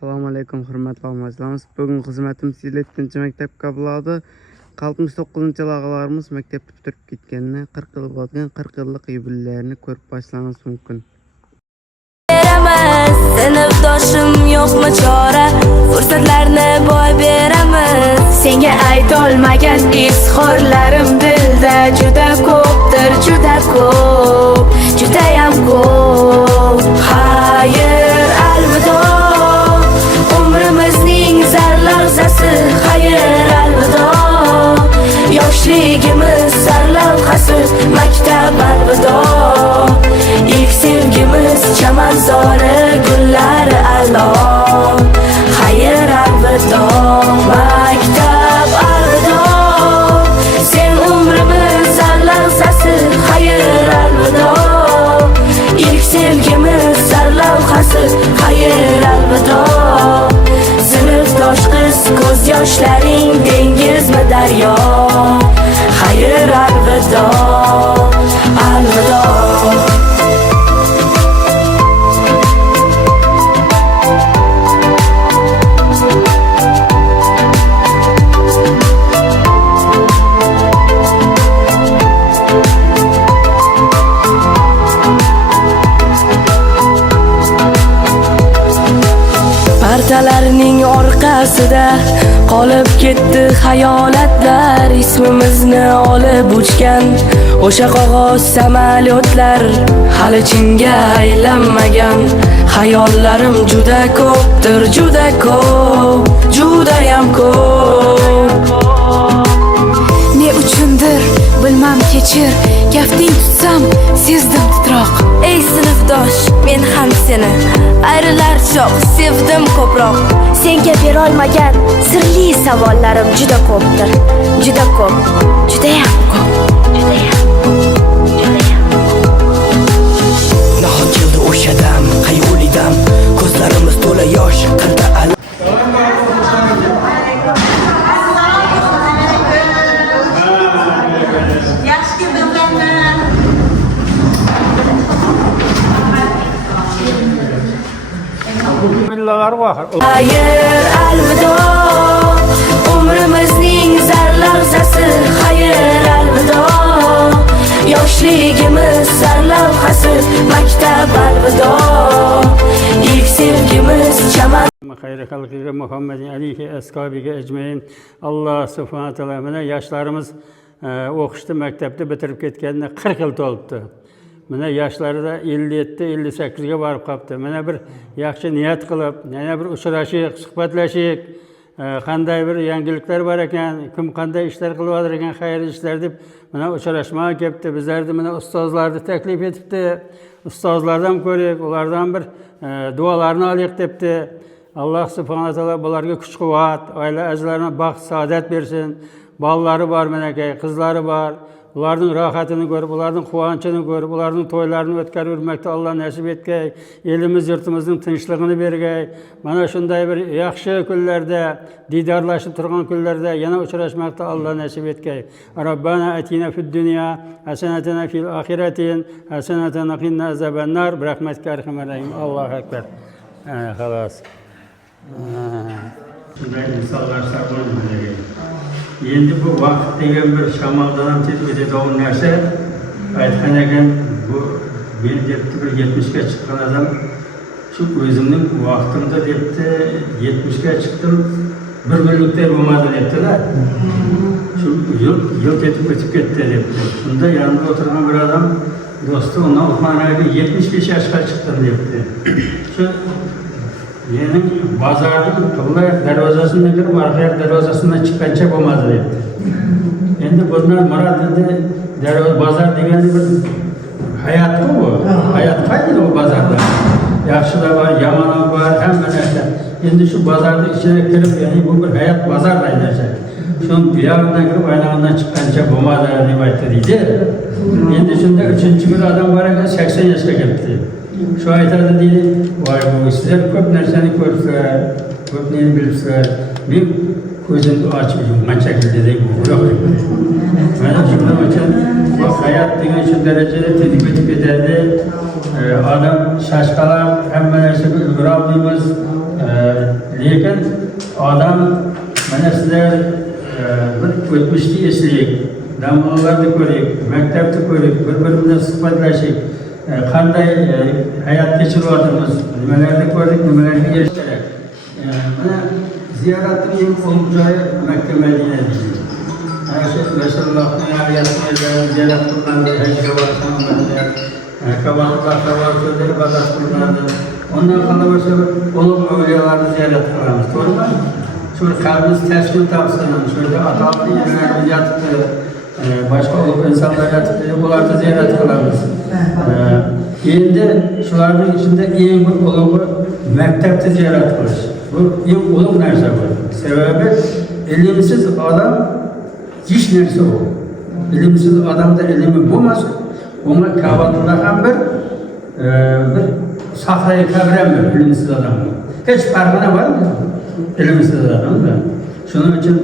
Assalomu alaykum hurmatli obunachilarimiz. Bugun xizmatimiz 7 maktabga bo'ladi. 69 lag'alarimiz maktabni bitirib ketganini 40 yil bo'lgan 40 yillik yubileyini ko'rib boshlashingiz mumkin. Sinfdoshim yo'qmi chora, fursatlarni boy beramiz. Senga aytolmagan izhorlarim dilda juda ko'pdir, juda ko'p, judayam ko'p. Xayr, alvido, umrimizning sarlavhasi. Xayr, alvido, yoshligimiz sarlavhasi. Maktab alvido, ilk sevgimiz chamanzori, gullari a'lo. Xayr, alvido, maktab alvido, sen umrimiz sarlavhasi. Xayr, alvido, ilk sevgimiz sarlavhasi. Xayr, alvido, sinfdosh qiz, ko'z yoshlaring dengizmi daryo. Xayr, alvido, alvido. Partalarning orqasida qolib ketdi xayolatlar. Ismimizni olib uchgan o'sha qog'oz samolyotlar. Hali chinga aylanmagan xayollarim juda ko'pdir, juda ko'p, judayam ko'p. Ne uchundir bilmam kechir, kafting tutsam sezdim titroq. Ey sinfdosh, men ham seni ayrilar choq sevdim ko'proq. Senga berolmagan sirli savollarim juda ko'pdir, juda ko'p, judayam ko'p, judayam ko'p, judayam. Nahot keldi o'sha dam, qayg'uli dam, ko'zlarimiz to'la yosh, qirda al. Xayr, alvido, umrimizning sarlavhasi. Xayr, alvido, yoshligimiz sarlavhasi. Maktab alvido, ilk sevgimiz chaman. Xayr xalqiga Muhammad alayhi ashabiga ajmain. Alloh subhanahu taolo mana yoshlarimiz o'qishni maktabda bitirib ketganini 40 yil to'libdi. Mana yoshlarida 57-58 ga borib qolibdi. Mana bir yaxshi niyat qilib, yana bir uchrashib, suhbatlashib, qanday bir yangiliklar bor ekan, kim qanday ishlar qilyapti ekan, xayr ishlar deb mana uchrashmoq kelibdi. Bizlarni mana ustozlarni taklif etibdi. Ustozlardan ko'rib, ulardan bir duolarni olaylik debdi. Alloh subhanahu taolo bularga kuch-quvvat, oila a'zolarini baxt, saodat bersin. Bolalari bor menakay, qizlari bor. Ularning rohatini ko'rib, ularning quvonchini ko'rib, ularning to'ylarini o'tkazib yurmakda Alloh nasib etgay. Elimiz, yurtimizning tinchligini bergay. Mana shunday bir yaxshi kunlarda, didorlashib turgan kunlarda yana uchrashmakda Alloh nasib etgay. Robbana atina fid dunya hasanatan fil akhiratin hasanatan wa qina azabannar bi rahmatika arhamar rahim. Allohu akbar. Xolos. Shunday misollar sarmon. Endi bu vaqt degan bir shamoldan ham tez o'tadigan narsa. Aytgan ekan, bu men debdi bir 70 ga chiqqan odam shu o'zimning vaqtimda debdi 70 ga chiqdim, bir kunlikda bo'lmadi debdilar. Shu yil ketib o'tib ketdi debdi. Shunda yanında o'tirgan bir odam do'sti undan o'tmanaga 75 yoshga chiqdim debdi. Shu mening bozorning qibla darvozasidan kirib, orqa darvozasidan chiqqancha bo'lmadi debdi. Endi bundan murod endi bozor degani bir hayot-ku bu. Hayot qayda bu bozorda? Yaxshilar bor, yomonlar bor, hamma narsa. Endi shu bozorning ichiga kirib, ya'ni bu bir hayot bozor narsa. Shuni buyog'idan kirib, oynog'idan chiqqancha bo'lmadi deb aytdi deydi. Endi shunda uchinchi bir odam bor ekan, 80 yoshga kelibdi. Şu aytadi deydi, voy bu sizlar ko'p narsani ko'ribsizlar, ko'p neni bilibsizlar. Men ko'zimni ochib yumgan shakldadek yo'q. Mana shuning uchun bu hayot degan shu darajada tezib o'tib ketadi. Odam shashqalab hamma narsaga ulgura olmaymiz. Lekin odam mana sizlar bir o'tmishni eslaylik, namunalarni ko'raylik, maktabni ko'raylik, bir-biri bilan suhbatlashaylik. Qanday hayot kechiryapmiz, nimalarni ko'rdik, nimalarga erishdik. Mana ziyoratning eng ulug' joyi Makka Madina deydi. Ana shu Rasulullohning oyatini ziyorat qilganda, hajga borganda, Ka'baga ibodat qilganda, ondan qolaversa ulug' avliyolarni ziyorat qilamiz, to'g'rimi? Shu qalbimiz taskin topsin, shunda atoqli yerlarga yotibdi, boshqa ulug' insonlar yotibdi, ularni ziyorat qilamiz. Endi shularning ichida eng bir ulug'i maktabni ziyorat qilish. Bu eng ulug' narsa bu. Sababi ilmsiz odam hech narsa u. Ilmsiz odamda ilmi bo'lmasa, unga Ka'bada ham bir sahroy kabramdir ilmsiz odam. Hech farqi bormi? Ilmsiz odamda. Shuning uchun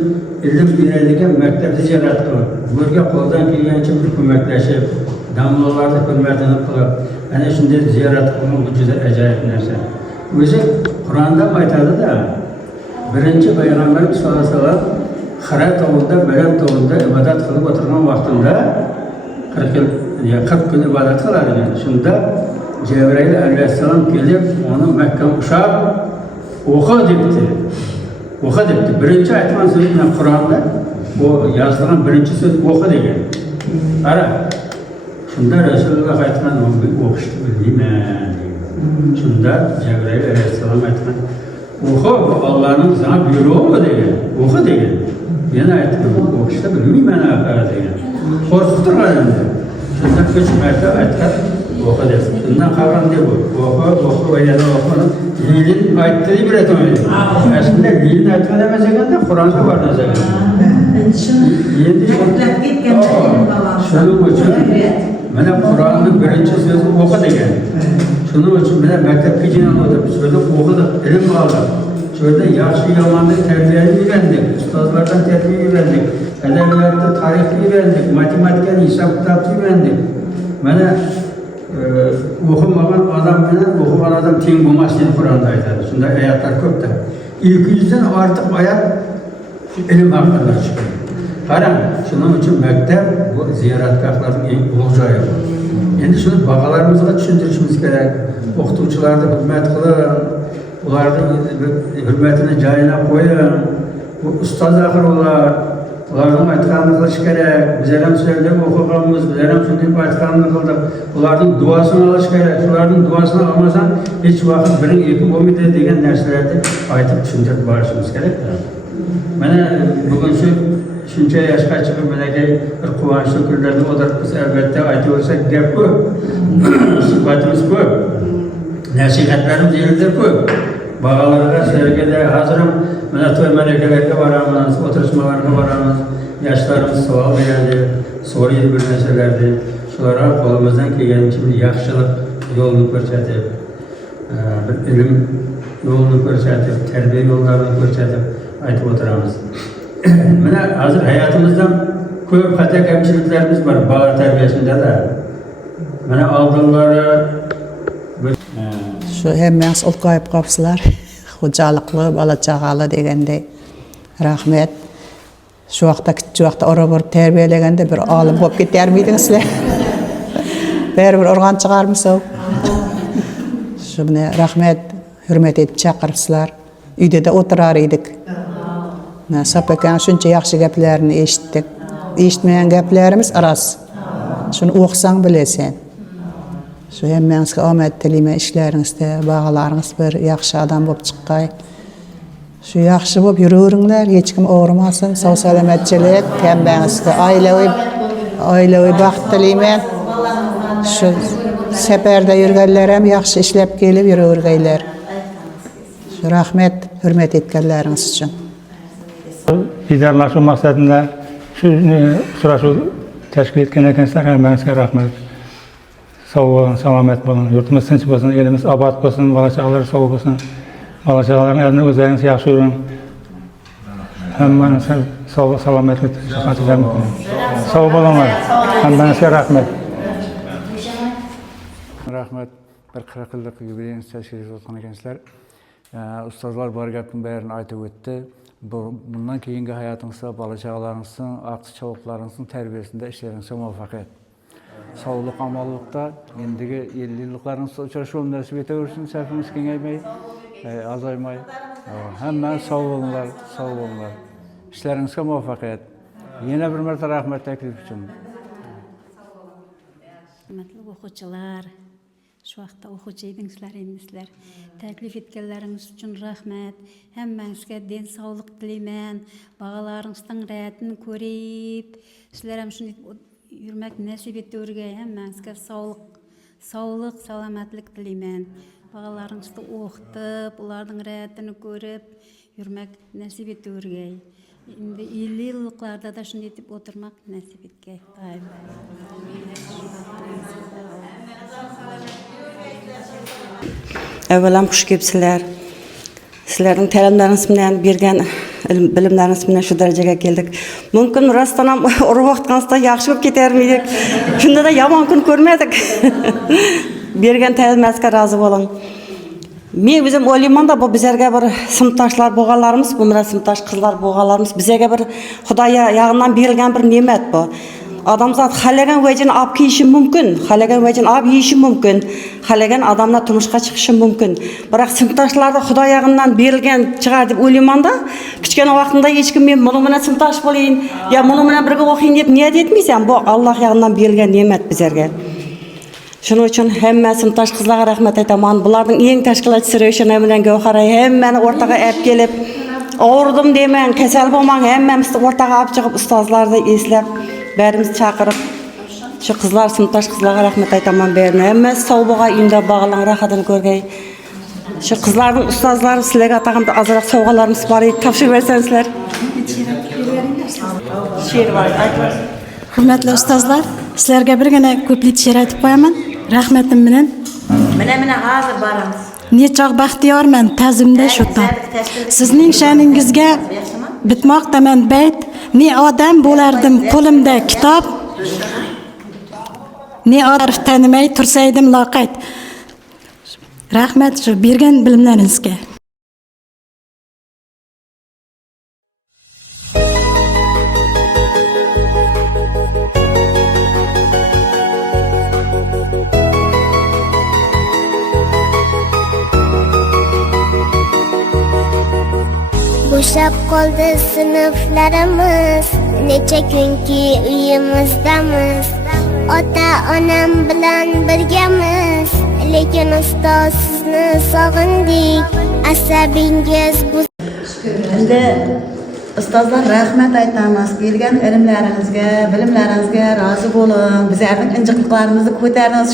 ilm beradigan maktabni ziyorat qilib, burga qo'ldan kelgancha bir ko'maklashib, damlalarni hurmatini qilib, ana shunday ziyorat qilmoq bu juda ajoyib narsa. O'zi Qur'onda aytadi-da, birinchi payg'ambarimiz sollallohu alayhi vasallam Hira tog'ida, Baland tog'ida ibodat qilib o'tirgan vaqtida 40 kun ibodat qiladi. Shunda Jibril alayhissalom kelib, uni Makka ushlab o'qi debdi. O'qi debdi. Birinchi aytgan so'z Qur'onda bu yozilgan birinchi so'z o'qi degan. Qara. Shunda Rasululloh aytgan o'qishni bilmayman. Shunda Jibril alayhissalom aytgan o'qi bu Allohning sana buyrug'i degan. O'qi degan. Yana aytgan o'qishni bilmayman degan. Qo'rqib turgan endi. Shunda 3 marta aytgan o'qi desin. Shundan qavrandi bu. O'qi va yana o'qini Lilin aytdi deb aytmaydi. Aslida Lilin aytgan emas ekanda Qur'onda bor narsa. Endi shuning uchun mana Qur'onning birinchi so'zi o'qi degan. Shuning uchun mana maktabga jo'nab o'tib, o'qidi, ilm oldi. Şurada yaxshi yomonlik tarbiyani o'rgandik, ustozlardan tarbiya o'rgandik, adabiyotni, tarixni o'rgandik, matematikani, hisob kitobni o'rgandik. Mana o'qimagan odam bilan o'qigan odam teng bo'lmas deb Qur'onda aytadi. Shunday oyatlar ko'pda. 200 dan ortiq oyat ilm haqida chiqadi. Qarang, shuning uchun maktab bu ziyoratgohlarning eng ulug' joyi. Endi shuni bog'alarimizga tushuntirishimiz kerak. O'qituvchilarni hurmat qilib, ularning hurmatini joyiga qo'ying. Bu ustoz axir ularning aytganini qilish kerak. Bizlar ham sizlarga o'qiganmiz, bizlar ham shunday aytganini qildik. Ularning duosini olish kerak. Ularning duosini olmasang hech vaqt biring eki bo'lmaydi degan narsalarni aytib tushuntirib borishimiz kerak. Mana bugun shuncha yoshga chiqib manakay bir quvonchli kunlarda o'tirib biz albatta aytaversak gap ko'p. Suhbatimiz ko'p. Nasihatlarimiz yerda ko'p. Bog'alarga, sergada hozir ham mana to'y malakalarga boramiz, o'tirishmalarga boramiz. Yoshlarimiz savol beradi, so'raydi bir narsalarni. Shularga qo'limizdan kelgancha bir yaxshilik yo'lini ko'rsatib, bir ilm yo'lini ko'rsatib, tarbiya yo'llarini ko'rsatib aytib o'tiramiz. Mana hozir hayotimizda ko'p xato kamchiliklarimiz bor bola tarbiyasida. Mana oldinlari shu hammangiz o'lqayib qolibsizlar. Xo'jalikli, bola chaqali deganda rahmat. Shu vaqtda ora borib tarbiyalaganda bir olim bo'lib ketarmiydingizlar. Baribir urg'on chiqarmisiz? Shuni rahmat, hurmat etib chaqiribsizlar. Uyda da o'tirar edik. Sapakan shuncha yaxshi gaplarni eshitdik. Eshitmagan gaplarimiz aras. Shuni o'qisang bilasan. Shu hammangizga omad tilayman ishlaringizda, bog'alaringiz bir yaxshi odam bo'lib chiqqay. Shu yaxshi bo'lib yuraveringlar, hech kim og'rimasin. Sog' salomatchilik, hammangizga oilaviy baxt tilayman. Shu safarda yurganlar ham yaxshi ishlab kelib yuravergaylar. Shu rahmat, hurmat etganlaringiz uchun. Liderlashuv maqsadida shu uchrashuv tashkil etgan ekansizlar, hammangizga rahmat. Sog' bo'lin, salomat bo'lin, yurtimiz tinch bo'lsin, elimiz obod bo'lsin, bola chaqalar sog' bo'lsin. Bola chaqalarning elini o'zlaringiz yaxshi yuring. Hammanızga sağlık, salametlik sıhhat dilerim. Sağ olunlar. Hammanızga rahmet. Rahmet. Bir 40 yıllık yubileyiniz teşkil etken ekansizlar. Ustozlar bor gapning barini aytib o'tdi. Bundan keyingi hayotingizda, bola chaqalaringizning, aql chavoqlaringizning tarbiyasida ishlaringizga muvaffaqiyat. Sog'lik, amonlikda endigi 50 yilliklaringizda uchrashuv nasib etaversin, safingiz kengaymay, azaymay. Hammani sog' bo'linglar, sog' bo'linglar. İşlərinizə muvaffaqiyat. Yenə bir mərtə rəhmət təklif üçün. Hörmətli oxucular, şu vaxtda oxucu idinizlər, indisizlər. Təklif etkenləriniz üçün rəhmət. Həmmənizə den sağlıq diləyəm. Bağalarınızdan rəyətini görüb, sizlər həm şunu yürmək nəsib etdiyərgə həmmənizə sağlıq, salamatlik diləyəm. Bağalarınızda oxutub, onların rəyətini görüb, yürmək nəsib etdiyərgə. Şimdi 50 yıllıklarda da şunu etip oturmak nasip etken. Evvelam hoş gelipsizler. Sizlerin təlimləriniz bilen bergen bilimləriniz bilen şu derecege geldik. Mümkün rastdan ham oruq vaqtınızda yaxşı bo'lib ketermiydik. Shunda da yomon kun ko'rmadik. Bergen təlimlərinizə razı bo'lin. Men bizim o'ylayman da bu bizlarga bir sinfdoshlar bo'lganlarimiz, bu mana sinfdosh qizlar bo'lganlarimiz bizlarga bir Xudo yog'idan berilgan bir ne'mat bu. Odamzod xalagan vajini olib kiyishi mumkin, xalagan vajini olib yeyishi mumkin, xalagan odamlar turmushga chiqishi mumkin. Biroq sinfdoshlarda Xudo yog'idan berilgan chiqar deb o'ylayman-da. Kichkina vaqtimda hech kim men buni bilan sinfdosh bo'layin, yo buni bilan birga o'qiyin deb niyat etmaysan. Bu Alloh yog'idan berilgan ne'mat bizlarga. Şunun için hemme sinfdosh qizlarga rahmat aytaman. Bularning eng tashkilotchisi Ravshan bilan Gavharay hammani o'rtaga olib kelib, "Og'ridim deman, kasal bo'lmang, hammamizni o'rtaga olib chiqib ustozlarni eslab, barimiz chaqirib, shu qizlar sinfdosh qizlarga rahmat aytaman berni. Hammasi sog' bo'lgan uyda bog'lan rohatini ko'rgay. Shu qizlarning ustozlari sizlarga taqamda azroq sovg'alarimiz bor edi, topshirib bersangsizlar. She'r bor, aytlar. Hurmatli ustozlar, sizlarga birgina ko'plik she'r aytib qo'yaman. Rahmetim bilen. Mana hozir boramiz. Nechog' baxtiyorman ta'zimda shu top. Sizning sha'ningizga bitmoqdaman bayt. Ne odam bo'lardim qo'limda kitob. Ne arif tanimay tursaydim loqayt. Rahmat shu bergan bilimlaringizga. Bo'shab qoldi sinflarimiz, necha kunki uyimizdamiz. Ota-onam bilan birgamiz, lekin ustoz sizni sog'indik. Asabingiz bu. Endi ustozlar rahmat aytamiz. Bergan ilmlaringizga, bilimlaringizga rozi bo'lin. Bizlarning injiqliqlarimizni ko'tardingiz,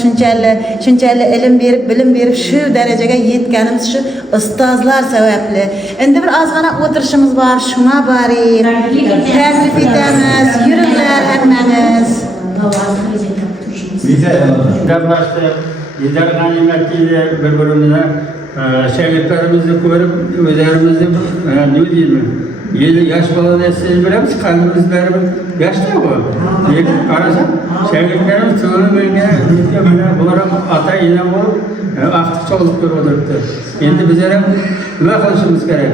shunchalik ilm berib, bilim berib shu darajaga yetganimiz shu ustozlar sababli. Endi bir ozgina o'tirishimiz bor, shuna boring. Taklif etamiz, yuringlar hammangiz. Gaplashdik, yedar g'animatli bir-birimizni shogirdlarimizni ko'rib, o'zlarimizni nima deyman, yaş balada siz bilamiz, qalbimiz baribir yoshda bu. Lekin qarasam, shogirdlarimiz to'g'ri menga bular ham ota-ona bo'lib, aqtiqchoqlik ko'rib o'tiribdi. Endi bizlar ham nima qilishimiz kerak?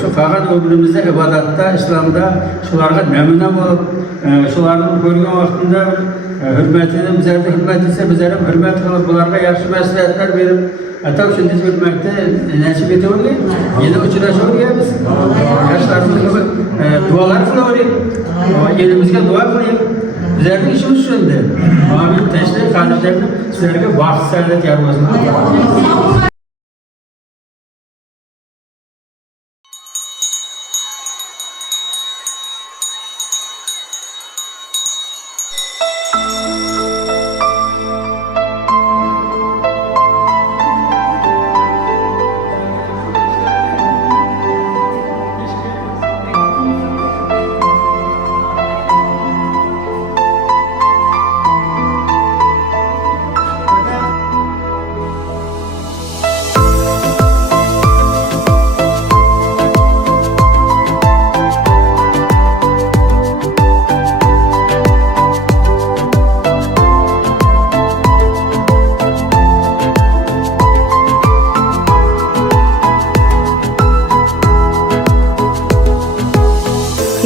Shu faqat o'zimizda ibodatda, islomda shularga namuna bo'lib, shularni ko'rgan vaqtida hurmatini bizlarga hurmat etsa, bizlar ham hurmat qilib, bularga yaxshi maslahatlar berib, atav shunday hurmatni nasib etavergan. Yana uchrashaveramiz. Yoshlarimizga duolar qilaveraylik. Elimizga duo qilaylik. Bizlarning ishimiz shunda. Amin. Tashkil qilishlarni sizlarga baxt sa'odat yor bo'lsin.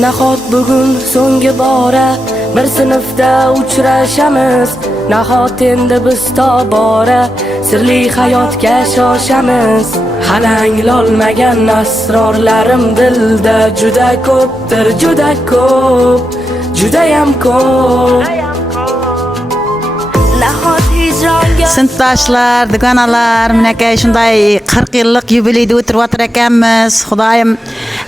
Nahot bugun so'nggi bora bir sinfda uchrashamiz. Nahot endi biz tobora sirli hayotga shoshamiz. Hali anglolmagan asrorlarim dilda juda ko'pdir, juda ko'p, judayam ko'p. Nahot hijronga Sinfdoshlar, dugonalar, minakay shunday 40 yillik yubileyda o'tirib o'tir ekanmiz. Xudoyim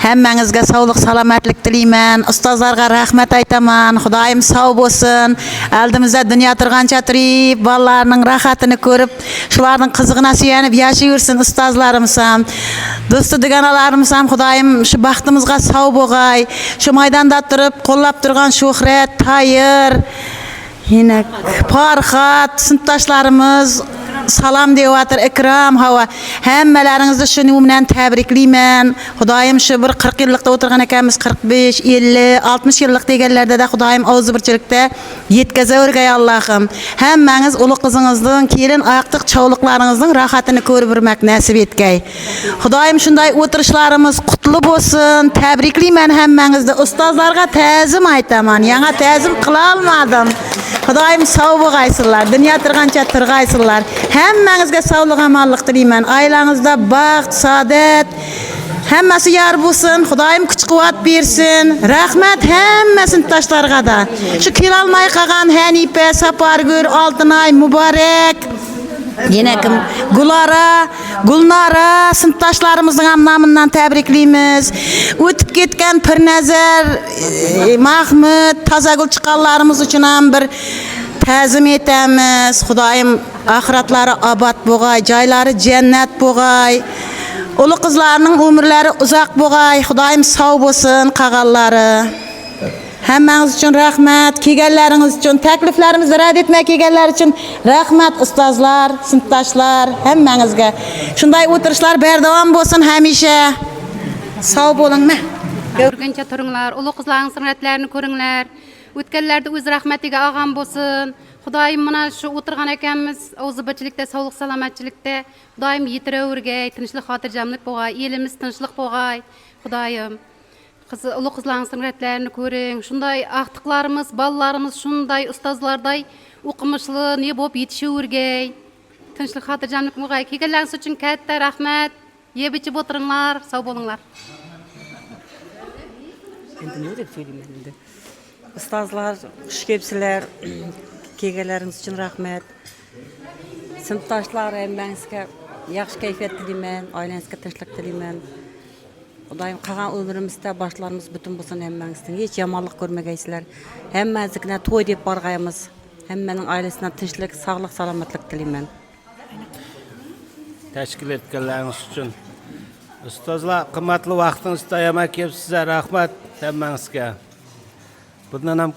hammangizga sog'lik, salomatlik tilayman. Ustozlarga rahmat aytaman. Xudoyim sog' bo'lsin. Aldimizda dunyo turgancha turib, bolalarning rohatini ko'rib, shularning qizig'ina suyanib yashayversin ustozlarimiz ham. Do'sti dugonalarimiz ham Xudoyim shu baxtimizga sog' bo'lg'ay. Shu maydonda turib qo'llab turgan Shuhrat, Tayir, yine Farhat, sinfdoshlarimiz salam deyavatır, ikram hava. Hammalaringizni shu bilan tabriklayman. Xudoyim shu bir 40 yillikda o'tirgan ekanmiz, 45, 50, 60 yillik deganlarda da Xudoyim o'zi birchilikda yetkazavergay Allohim. Hammangiz ulug' qizingizning kelin oyoqtiq chovliqlaringizning rohatini ko'rib yurmak nasib etgay. Xudoyim shunday o'tirishlarimiz qutli bo'lsin. Tabriklayman hammangizni. Ustozlarga ta'zim aytaman. Yana ta'zim qila olmadim. Xudoyim sog' bo'lgaysizlar, dunyo turgancha turgaysizlar. Hammangizga sog'lik, amonlik tilayman. Oilangizda baxt, saodat hammasi yor bo'lsin. Xudoyim kuch-quvvat bersin. Rahmat hamma sinfdoshlarga da. Shu kelolmay qolgan Hanifa, Sapargur, Oltinay, Muborak, yine kim Gulara, Gulnara sinfdoshlarimizning ham nomidan tabriklaymiz. O'tib ketgan Pirnazar, Mahmud, Tozagul chiqqanlarimiz uchun ham bir ta'zim etamiz. Xudoyim oxiratlari obod bo'lg'ay, joylari jannat bo'lg'ay. Ulu qizlarning umrlari uzoq bo'lg'ay. Xudoyim sog' bo'lsin qolganlari. Hammangiz uchun rahmat, kelganlaringiz uchun, takliflarimizni rad etmay kelganlar uchun rahmat ustozlar, sinfdoshlar, hammangizga. Shunday o'tirishlar bardavom bo'lsin hamisha. Sog' bo'linglar. Ko'rguncha turinglar, ulug' qizlarning suratlarini ko'ringlar. O'tganlarda o'z rahmatiga olgan bo'lsin. Xudoyim mana shu o'tirgan ekanmiz, o'zi birchilikda, sog'lik, salomatchilikda doim yetiravergay, tinchlik, xotirjamlik bo'lg'ay, elimiz tinchlik bo'lg'ay. Xudoyim ulug' qizlarning suratlarini ko'ring. Shunday aqtiqlarimiz, bolalarimiz shunday ustozlarday o'qimishli, ne bo'lib yetishavergay. Tinchlik, xotirjamlik bo'lg'ay. Kelganlaringiz uchun katta rahmat. Yeb ichib o'tiringlar, sog' bo'linglar. Endi nima deb söyleyeyim endi? Ustozlar, xush kelibsizlar. Kelganlaringiz uchun rahmat. Sinfdoshlar, hammangizga yaxshi kayfiyat tilayman, oilangizga tinchlik tilayman. Xudoyim qolgan umrimizda boshlarimiz butun bo'lsin hammangizdan. Hech yomonlik ko'rmagaysizlar. Hammangizga to'y deb borgaymiz. Hammaning oilasidan tinchlik, sog'lik, salomatlik tilayman. Tashkil etganlaringiz uchun ustozlar, qimmatli vaqtingizni ayamay kelibsizlar. Rahmat hammangizga. Bundan ham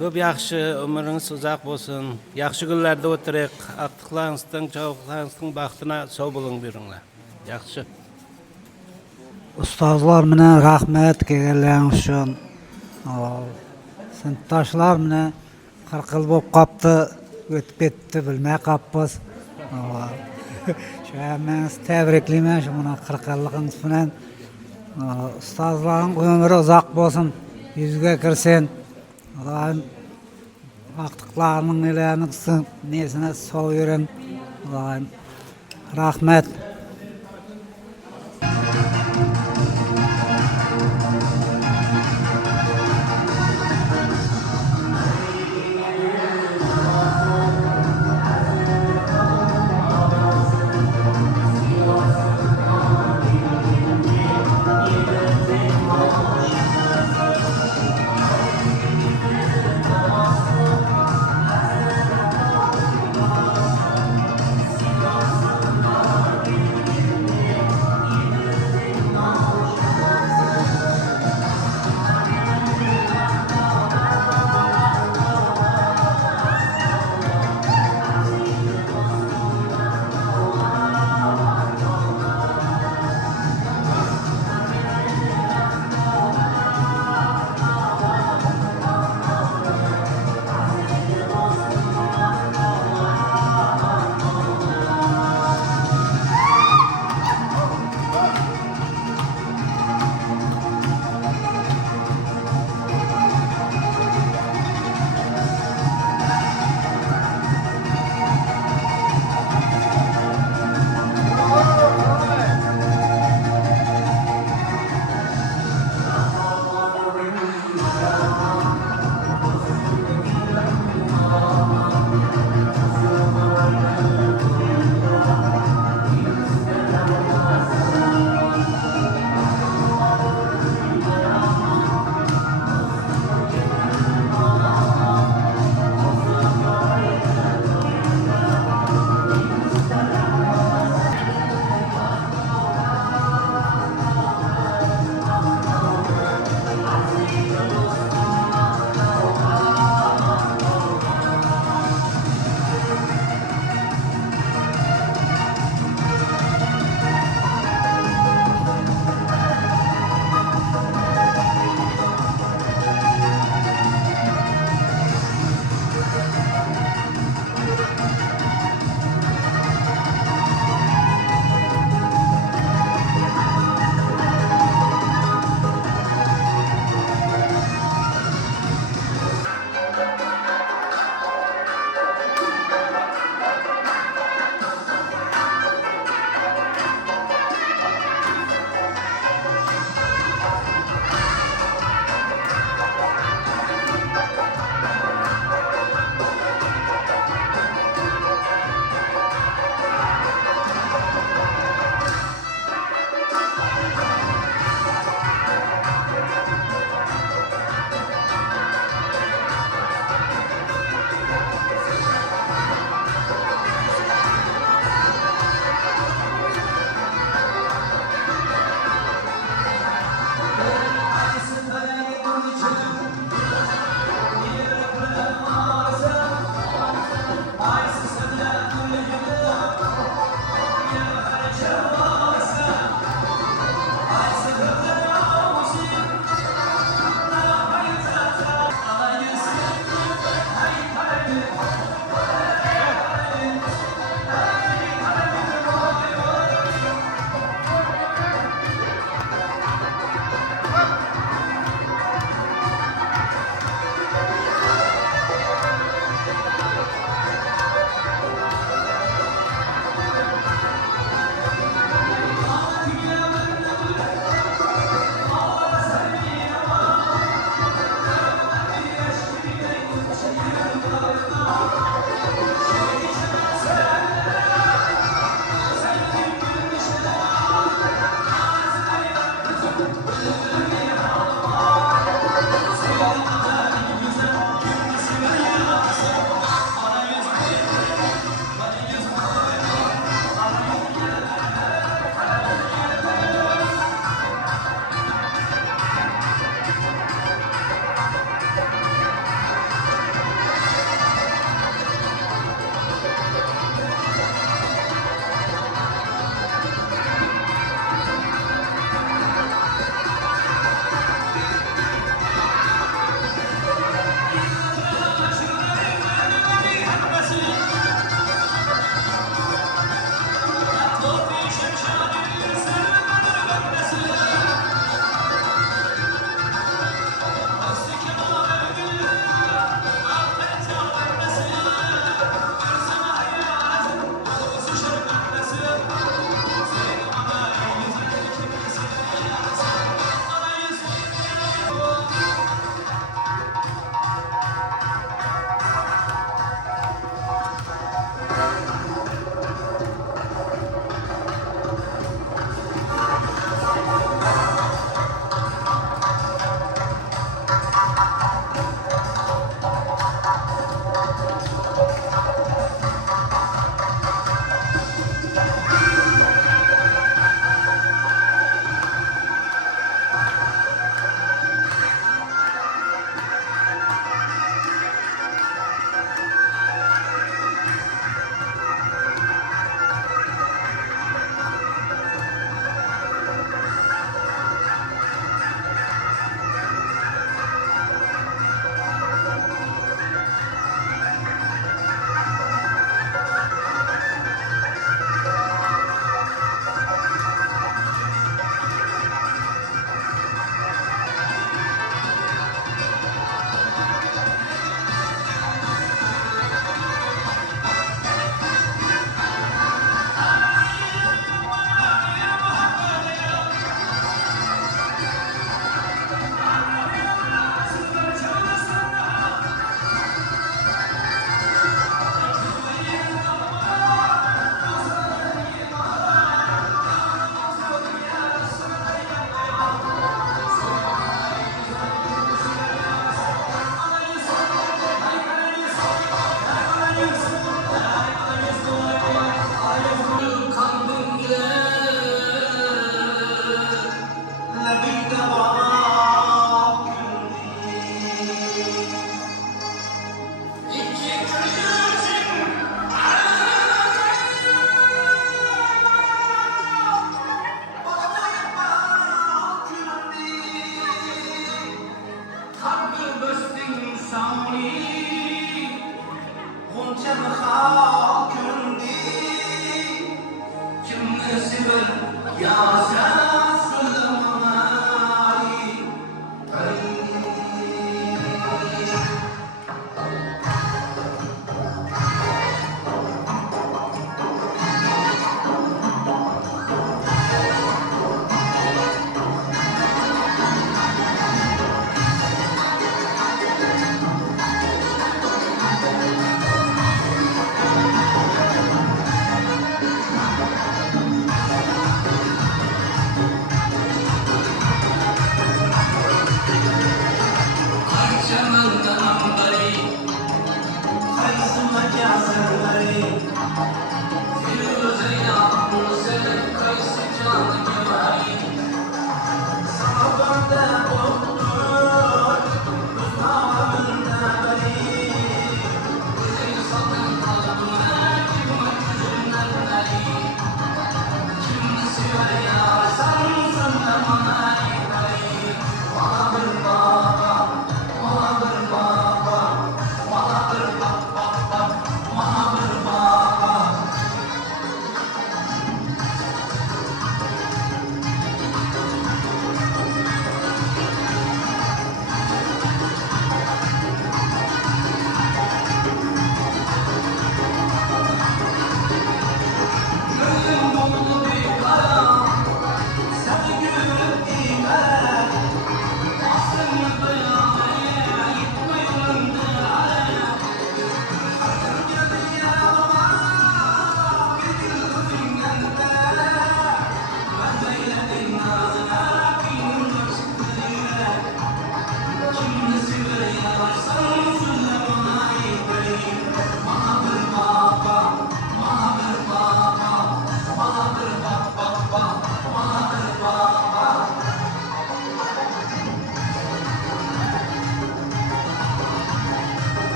ko'p yaxshi umringiz uzoq bo'lsin. Yaxshi kunlarda o'tirib, aqtiqlaringizdan, chavoqlaringizning baxtini sog' bo'ling beringlar. Yaxshi. Ustozlar bilan rahmat kelganlaringiz uchun. Sinfdoshlar bilan 40 yil bo'lib qopti, o'tib ketdi, bilmay qopmiz. Shu hammangizni tabriklayman shu 40 yilligingiz bilan. Ustozlarning umri uzoq bo'lsin, yuzga kirsin. Xudoyim vaqtlarning nelarni qilsin, nesini sog' yuring. Xudoyim rahmat.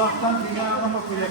uzaktan dünyaya bak buraya.